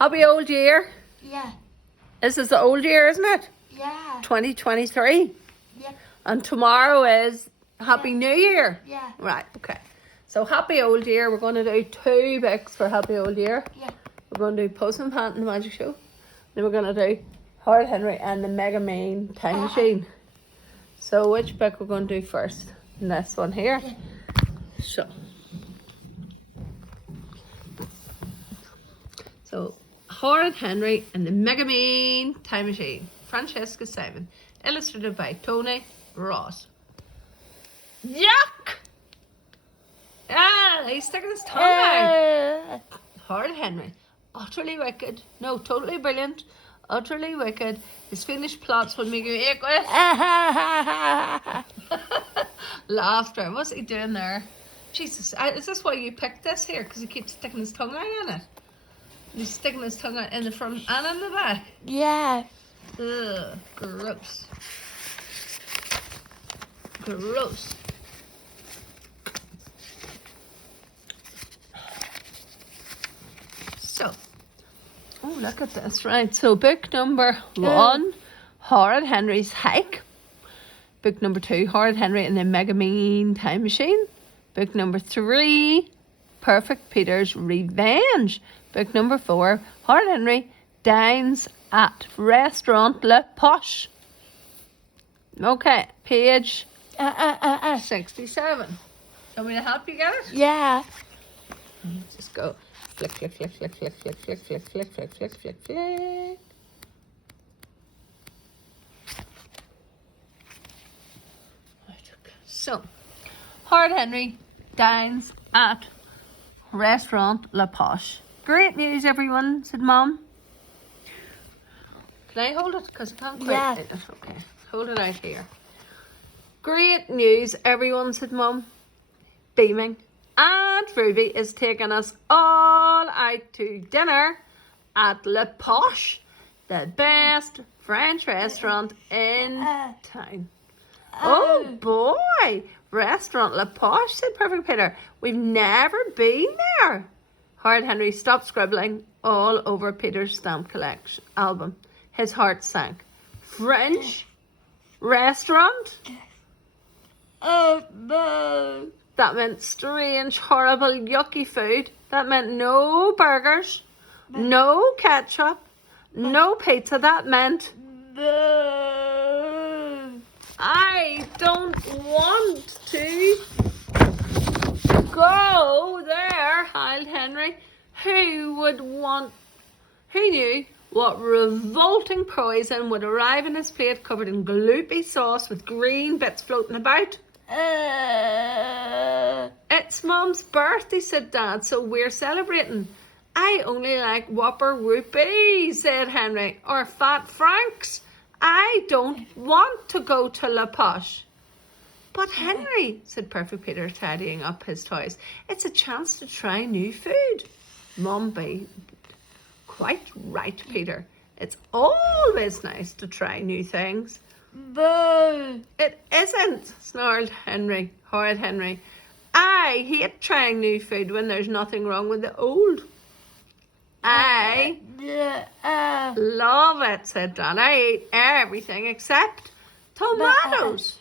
Happy old year. Yeah. This is the old year, isn't it? Yeah. 2023. Yeah. And tomorrow is Happy New Year. Yeah. Right, okay. So happy old year. We're going to do 2 books for happy old year. Yeah. We're going to do Postman Pat and the Magic Show. Then we're going to do Horrid Henry and the Mega Mean Time Machine. So which book we're going to do first? And this one here. Yeah. So Horrid Henry and the Mega Mean Time Machine. Francesca Simon. Illustrated by Tony Ross. Yuck! Ah, he's sticking his tongue out. Horrid Henry. Utterly wicked. No, totally brilliant. Utterly wicked. His finished plots will make you ache with. Laughter. What's he doing there? Jesus, is this why you picked this here? Because he keeps sticking his tongue out in it. He's sticking his tongue out in the front and in the back. Yeah. Ugh, gross. Gross. So, oh, look at this. Right, so book number 1, Horrid Henry's Hike. Book number 2, Horrid Henry and the Mega Mean Time Machine. Book number 3, Perfect Peter's Revenge. Book number 4, Horrid Henry dines at Restaurant Le Posh. Okay, page 67. Want me to help you get it? Yeah. Just go flick, flick, flick, flick, flick, flick, flick, flick, flick, flick, flick, flick, flick. Right, okay. So, Horrid Henry dines at Restaurant La Posh. Great news, everyone, said Mom. Can I hold it? Because I can't quite. Yeah. Okay, hold it out here. Great news, everyone, said Mum, beaming. Aunt Ruby is taking us all out to dinner at Le Posh, the best French restaurant in town. Oh boy, Restaurant Le Posh, said Perfect Peter. We've never been there. Horrid Henry stopped scribbling all over Peter's stamp collection album. His heart sank. French restaurant? Oh no. That meant strange, horrible, yucky food. That meant no burgers, no ketchup, no pizza. That meant I don't want to go there, howled Henry. Who knew what revolting poison would arrive in his plate covered in gloopy sauce with green bits floating about? It's Mum's birthday, said Dad, so we're celebrating. I only like Whopper Whoopies, said Henry, or Fat Franks. I don't want to go to La Posh. But Henry, said Perfect Peter, tidying up his toys, it's a chance to try new food. Mum be quite right, Peter. It's always nice to try new things. Boo. It isn't, snarled Horrid Henry. I hate trying new food when there's nothing wrong with the old. I love it, said Dad. I eat everything except tomatoes.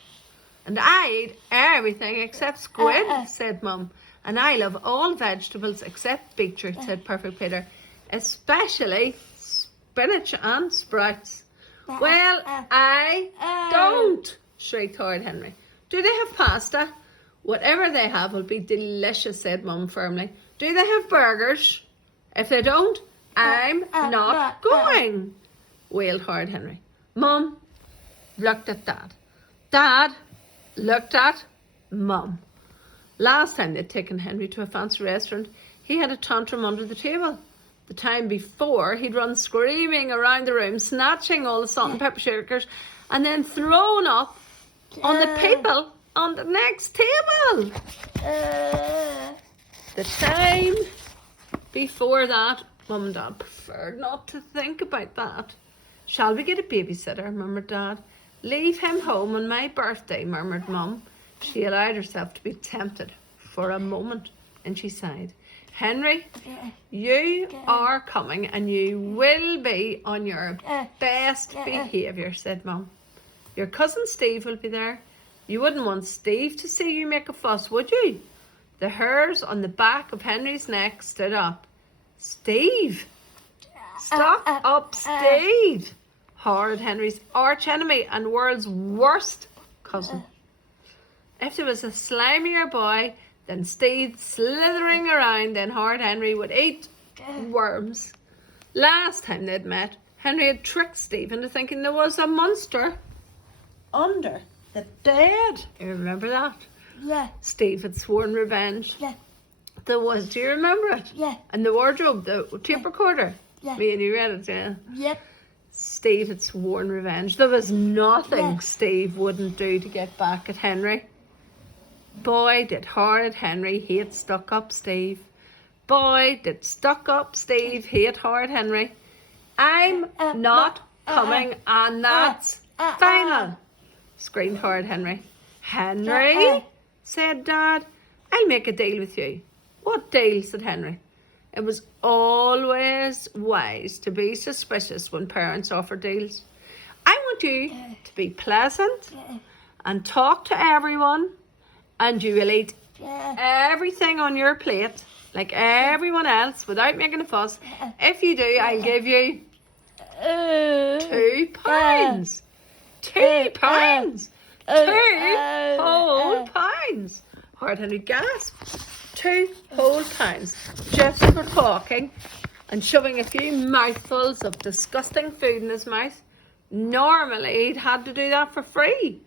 And I eat everything except squid, said Mum. And I love all vegetables except beetroot, said Perfect Peter. Especially spinach and sprouts. Well, I don't, shrieked Horrid Henry. Do they have pasta? Whatever they have will be delicious, said Mum firmly. Do they have burgers? If they don't, I'm not going, wailed Horrid Henry. Mum looked at Dad. Dad looked at Mum. Last time they'd taken Henry to a fancy restaurant, he had a tantrum under the table. The time before, he'd run screaming around the room, snatching all the salt and pepper shakers, and then thrown up on the people on the next table. The time before that, Mum and Dad preferred not to think about that. Shall we get a babysitter, murmured Dad. Leave him home on my birthday, murmured Mum. She allowed herself to be tempted for a moment, and she sighed. Henry, you are coming and you will be on your best behaviour, said Mum. Your cousin Steve will be there. You wouldn't want Steve to see you make a fuss, would you? The hairs on the back of Henry's neck stood up. Steve! Stuck up Steve! Horrid Henry's arch enemy and world's worst cousin. If there was a slimier boy than Steve slithering around, then Horrid Henry would eat worms. Last time they'd met, Henry had tricked Steve into thinking there was a monster under the bed. You remember that? Yeah. Steve had sworn revenge. Yeah. There was, do you remember it? Yeah. And the wardrobe, the tape recorder. Yeah. Me and you read it, yeah. Yep. Steve had sworn revenge. There was nothing Yeah. Steve wouldn't do to get back at Henry. Boy, did Horrid Henry hate stuck-up Steve. Boy, did stuck-up Steve hate Horrid Henry. I'm not coming, and that's final, screamed Horrid Henry. Henry, said Dad, I'll make a deal with you. What deal? Said Henry. It was always wise to be suspicious when parents offer deals. I want you to be pleasant and talk to everyone, and you will eat everything on your plate like everyone else without making a fuss. If you do, I'll give you £2. £2. Two whole pounds. Horrid Henry gasped. 2 whole pounds just for talking and shoving a few mouthfuls of disgusting food in his mouth. Normally he'd had to do that for free.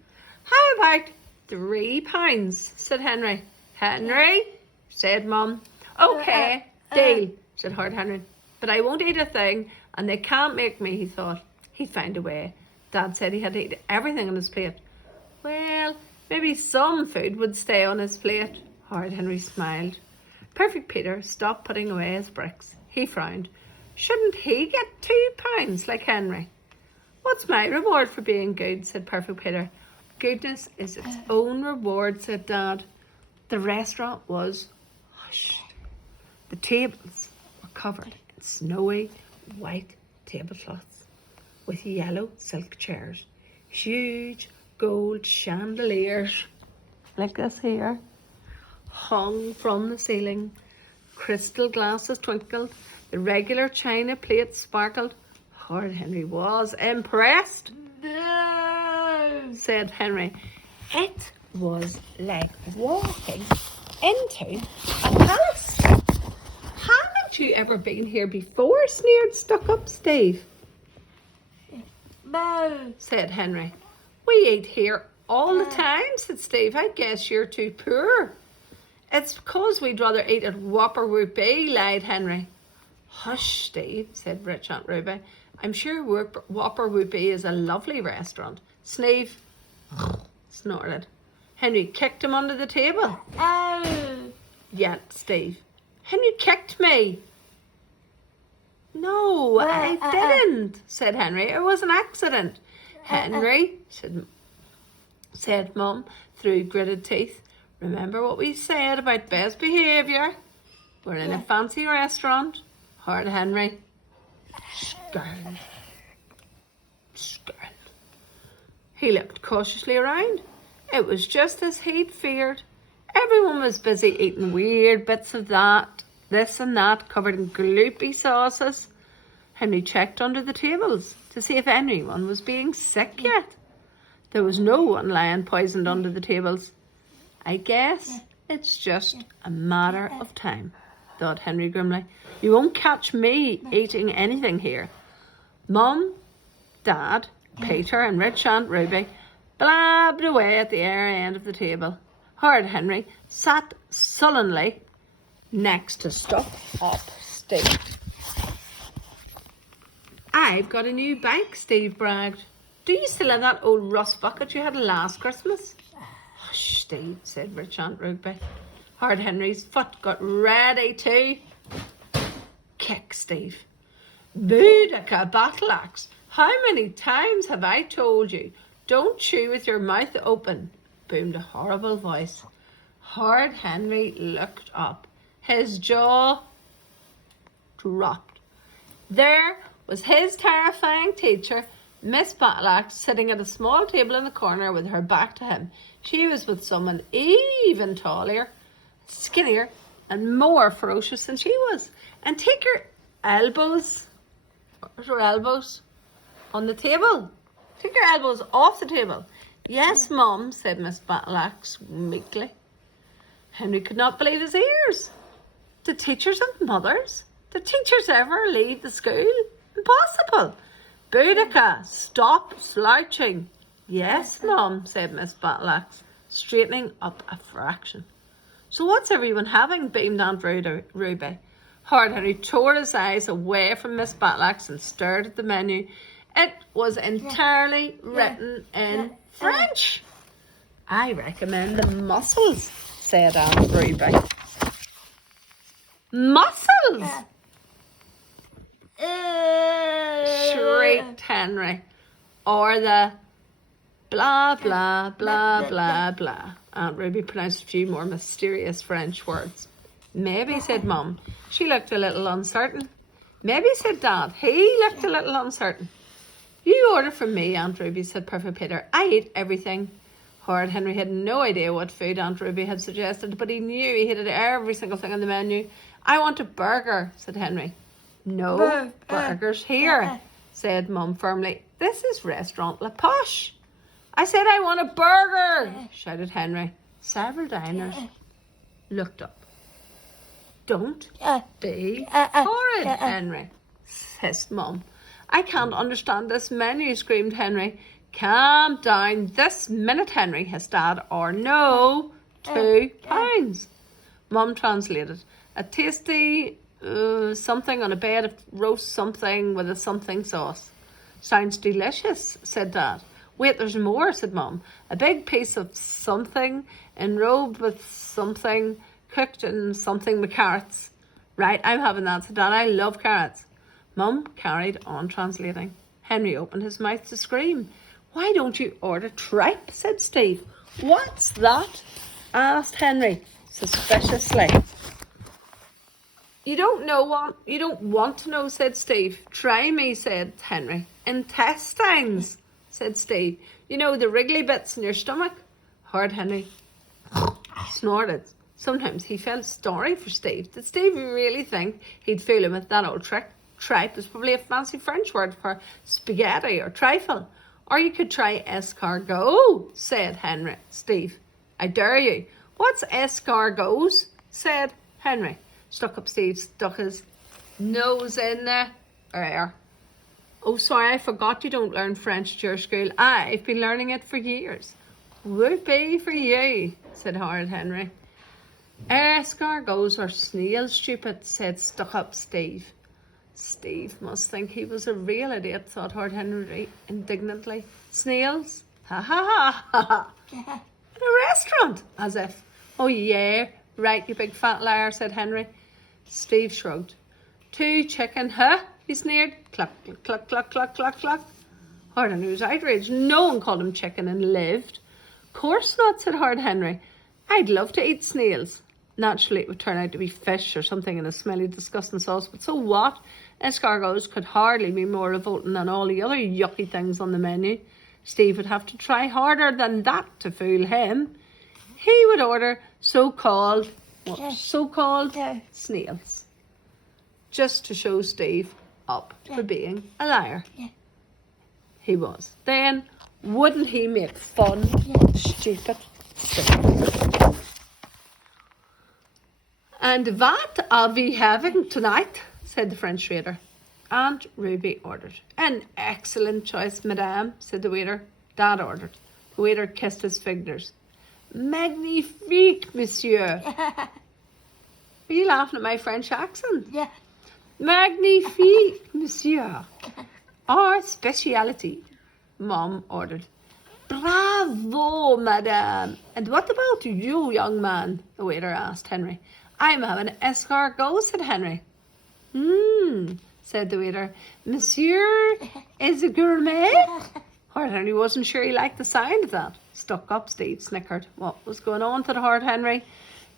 How about £3? Said Henry. Henry, said Mum. Okay, deal, said Horrid Henry. But I won't eat a thing, and they can't make me, he thought. He'd find a way. Dad said he had to eat everything on his plate. Well, maybe some food would stay on his plate. Horrid Henry smiled. Perfect Peter stopped putting away his bricks. He frowned. Shouldn't he get £2 like Henry? What's my reward for being good? Said Perfect Peter. Goodness is its own reward, said Dad. The restaurant was hushed. The tables were covered in snowy white tablecloths with yellow silk chairs. Huge gold chandeliers like this here hung from the ceiling. Crystal glasses twinkled. The regular china plates sparkled. Horrid Henry was impressed. No. Said Henry. It was like walking into a palace. Haven't you ever been here before? Sneered stuck-up Steve. No. Said Henry. We eat here all the time, said Steve. I guess you're too poor. It's because we'd rather eat at Whopper Whoopee, lied Henry. Hush, Steve, said rich Aunt Ruby. I'm sure Whopper Whoopee is a lovely restaurant. Sneeve snorted. Henry kicked him under the table. Yet Steve. Henry kicked me. No, I didn't, said Henry. It was an accident. Henry, said Mum through gritted teeth. Remember what we said about best behaviour? We're in a fancy restaurant. Horrid Henry scowled. He looked cautiously around. It was just as he'd feared. Everyone was busy eating weird bits of this and that, covered in gloopy sauces. Henry checked under the tables to see if anyone was being sick yet. There was no one lying poisoned under the tables. I guess it's just a matter of time, thought Henry grimly. You won't catch me eating anything here. Mum, Dad, Peter and rich Aunt Ruby blabbed away at the other end of the table. Horrid Henry sat sullenly next to stuck-up Steve. I've got a new bike, Steve bragged. Do you still have that old rust bucket you had last Christmas? Hush, Steve, said rich Aunt Ruby. Horrid Henry's foot got ready to kick Steve. Boudica battle axe. How many times have I told you? Don't chew with your mouth open, boomed a horrible voice. Horrid Henry looked up. His jaw dropped. There was his terrifying teacher, Miss Batlack, sitting at a small table in the corner with her back to him. She was with someone even taller, skinnier, and more ferocious than she was. And take her elbows on the table. Take your elbows off the table. Yes, Mum, said Miss Batlack meekly. Henry could not believe his ears. Did teachers and mothers? Did teachers ever leave the school? Impossible. Boudica, stop slouching. Yes, Mum, said Miss Batlack, straightening up a fraction. So what's everyone having? Beamed Aunt Ruby. Horrid Henry tore his eyes away from Miss Batlack and stared at the menu. It was entirely written in French. I recommend the mussels, said Aunt Ruby. Mussels! Shrieked Henry. Or the blah, blah, blah, blah, blah. Aunt Ruby pronounced a few more mysterious French words. Maybe, said Mum. She looked a little uncertain. Maybe, said Dad. He looked a little uncertain. You order from me, Aunt Ruby, said Perfect Peter. I eat everything. Horrid Henry had no idea what food Aunt Ruby had suggested, but he knew he hated every single thing on the menu. I want a burger, said Henry. No burgers here, said Mum firmly. This is restaurant La Posh. I said I want a burger, shouted Henry. Several diners looked up. Don't be horrid, Henry, hissed Mum. I can't understand this menu, screamed Henry. Calm down this minute, Henry, hissed Dad, or no, £2. Mum translated. A tasty something on a bed of roast something with a something sauce. Sounds delicious, said Dad. Wait, there's more, said Mum. A big piece of something enrobed with something, cooked in something with carrots. Right, I'm having that, said Dad. I love carrots. Mum carried on translating. Henry opened his mouth to scream. Why don't you order tripe, said Steve. What's that? Asked Henry suspiciously. You don't want to know, said Steve. Try me, said Henry. Intestines, said Steve. You know, the wriggly bits in your stomach. Horrid Henry snorted. Sometimes he felt sorry for Steve. Did Steve really think he'd fool him with that old trick? Tripe is probably a fancy French word for spaghetti or trifle. Or you could try escargot, said Steve. I dare you. What's escargots? Said Henry. Steve stuck his nose in the air. Oh, sorry, I forgot you don't learn French at your school. I've been learning it for years. Whoopee for you, said Horrid Henry. Escargots are snails, stupid, said stuck-up Steve. Steve must think he was a real idiot, thought Horrid Henry indignantly. Snails? Ha ha ha ha ha. In a restaurant, as if. Oh yeah, right, you big fat liar, said Henry. Steve shrugged. 2 chicken, huh? He sneered. Cluck, cluck, cluck, cluck, cluck, cluck. Horrid Henry was outraged. No one called him chicken and lived. Course not, said Horrid Henry. I'd love to eat snails. Naturally, it would turn out to be fish or something in a smelly, disgusting sauce, but so what? Escargots could hardly be more revolting than all the other yucky things on the menu. Steve would have to try harder than that to fool him. He would order so-called snails, just to show Steve up for being a liar. He was. Then, wouldn't he make fun? Stupid. And what are we having tonight? Said the French waiter. Aunt Ruby ordered. An excellent choice, madame, said the waiter. Dad ordered. The waiter kissed his fingers. Magnifique, monsieur. Are you laughing at my French accent? Yeah. Magnifique, monsieur. Our speciality, Mom ordered. Bravo, madame. And what about you, young man? The waiter asked Henry. I'm having escargot, said Henry. Said the waiter. Monsieur is a gourmet? Horrid Henry wasn't sure he liked the sound of that. Stuck up Steve snickered. What was going on, thought Horrid Henry.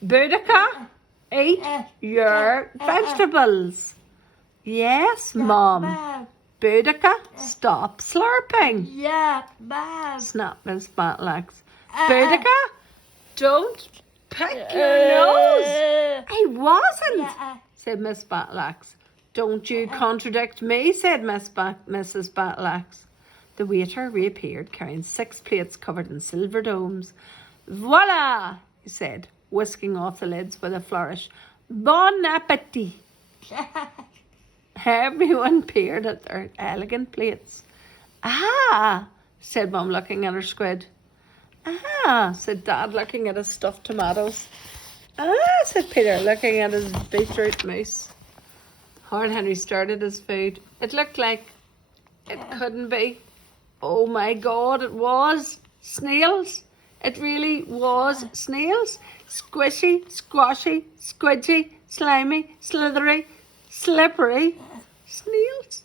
Boudica Eat your vegetables. Yes, Mum. Boudica, stop slurping. Yeah, Mom. Snapped Miss Batlax. Boudica, don't pick your nose. I wasn't, said Miss Batlax. Don't you contradict me, said Mrs. Batlax. The waiter reappeared, carrying 6 plates covered in silver domes. Voila, he said, whisking off the lids with a flourish. Bon appetit. Everyone peered at their elegant plates. Ah, said Mum, looking at her squid. Ah, said Dad, looking at his stuffed tomatoes. Ah, said Peter, looking at his beetroot mousse. Horrid Henry stared at his food. It looked like it couldn't be. Oh my God, it was snails. It really was snails. Squishy, squashy, squidgy, slimy, slithery, slippery snails.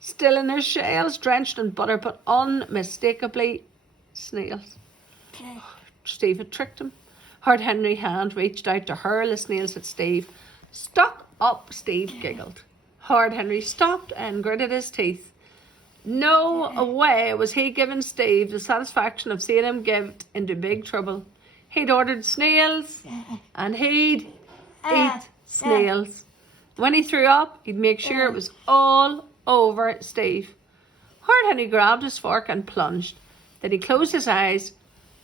Still in their shells, drenched in butter, but unmistakably snails. Steve had tricked him. Horrid Henry's hand reached out to hurl the snails at Steve. Stuck up, Steve giggled. Horrid Henry stopped and gritted his teeth. No way was he giving Steve the satisfaction of seeing him get into big trouble. He'd ordered snails and he'd eat snails. When he threw up, he'd make sure it was all over Steve. Horrid Henry grabbed his fork and plunged. Then he closed his eyes,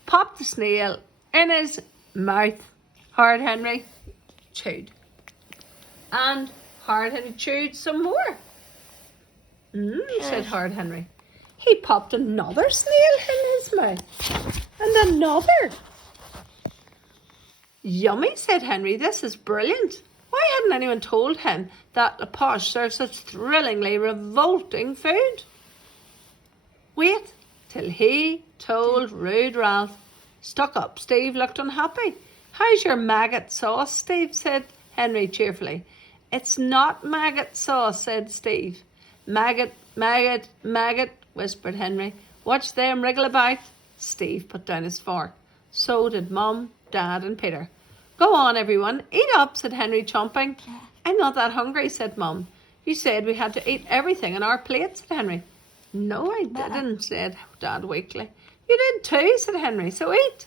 popped the snail in his mouth. Horrid Henry chewed. And Horrid Henry chewed some more. Said Horrid Henry. He popped another snail in his mouth. And another. Yummy, said Henry. This is brilliant. Why hadn't anyone told him that the posh served such thrillingly revolting food? Wait till he told rude Ralph. Stuck up, Steve looked unhappy. How's your maggot sauce, Steve, said Henry cheerfully. It's not maggot sauce, said Steve. Maggot, maggot, maggot, whispered Henry. Watch them wriggle about. Steve put down his fork. So did Mum, Dad and Peter. Go on, everyone. Eat up, said Henry, chomping. I'm not that hungry, said Mum. You said we had to eat everything on our plate, said Henry. No, I didn't, said Dad weakly. You did too, said Henry, so eat.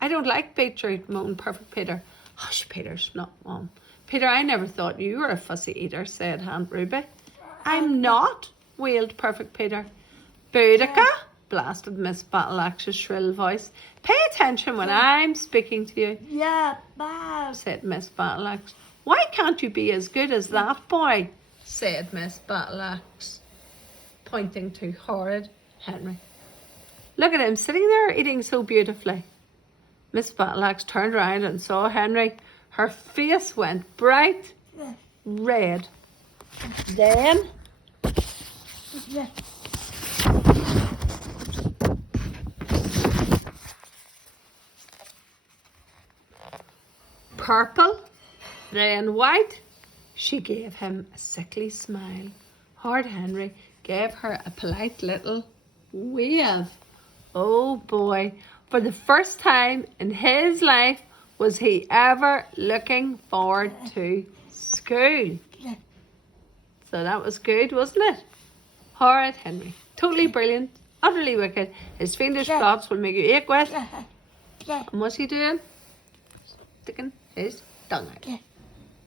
I don't like beetroot, moaned Perfect Peter. Hush, Peter, not Mum. Peter, I never thought you were a fussy eater, said Aunt Ruby. I'm not, wailed Perfect Peter. Boudica, blasted Miss Batalax's shrill voice. Pay attention when I'm speaking to you. Yeah, Mom, said Miss Batalax. Why can't you be as good as that boy? Said Miss Batalax, pointing to Horrid Henry. Look at him sitting there eating so beautifully. Miss Batalax turned around and saw Henry. Her face went bright red. Then purple, then white. She gave him a sickly smile. Horrid Henry gave her a polite little wave. Oh boy, for the first time in his life was he ever looking forward to school. So that was good, wasn't it? Horrid Henry. Totally brilliant, utterly wicked. His fiendish plots will make you ache with. And what's he doing? Sticking his tongue out.